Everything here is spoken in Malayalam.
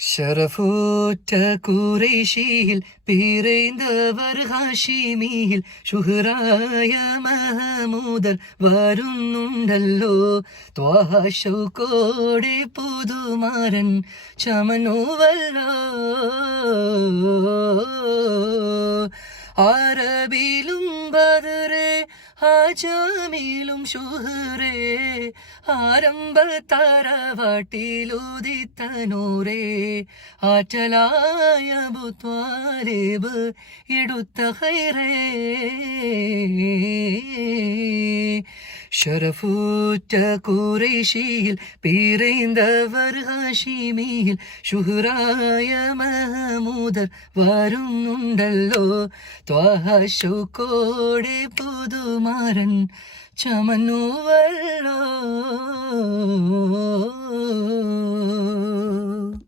ഷറഫൂറ്റ ഖുറൈശിയിൽ പിറந்தവർ ഹാഷിമിയിൽ ഷുഹറായ മഹമൂദർ വരുന്നുണ്ടല്ലോ. ത്വാഹ ശൗക്കോടെ പുതുമാരൻ ചമനുവല്ലോ. അറബിലും ബദറേ ആജമിലും ഷുഹറേ ആരംഭ തറവാട്ടിലുദിത്തനൂരേ ആറ്റലായ അബൂത്വാലിബ് എടുത്ത ഖൈറേ. ഷറഫൂറ്റ ഖുറൈശിയിൽ പിറந்தവർ ഹാഷിമിയിൽ ഷുഹറായ മഹമൂദർ വരുന്നുണ്ടല്ലോ. ത്വാഹ ശൗക്കോടെ പുതുമാരൻ ചമന്നുവല്ലോ.